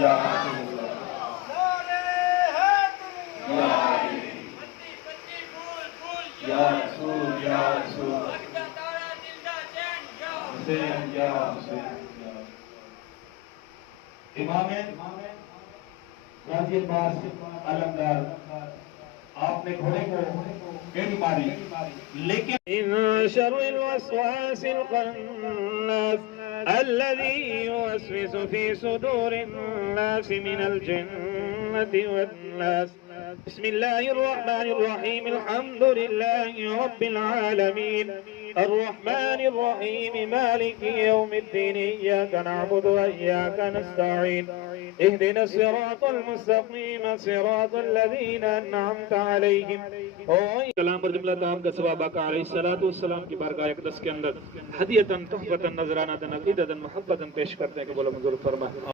या रसूलल्लाह, या या रसूल, या रसूल, हुसैन या हुसैन। इमाम गाजी अब्बास अलमदार, आपने घोड़े को एड़ी मारी, लेकिन शर्रिल वस्वासिल खन्नास الذي يوسوس في صدور الناس من الجنة والناس بسم الله الرحمن الرحيم الحمد لله رب العالمين الرحمن الرحيم مالك يوم الدين إياك نعبد وإياك نستعين اهدنا الصراط المستقيم صراط الذين أنعمت عليهم कलाम पर जुमला ताम का सवाब आका अलैहिस्सलातु वस्सलाम की बारगाह अक़दस के अंदर हदियतन तोहफतन नजराना अक़ीदतन मोहब्बतन पेश करते हैं कि बोलो मंजूर फरमा।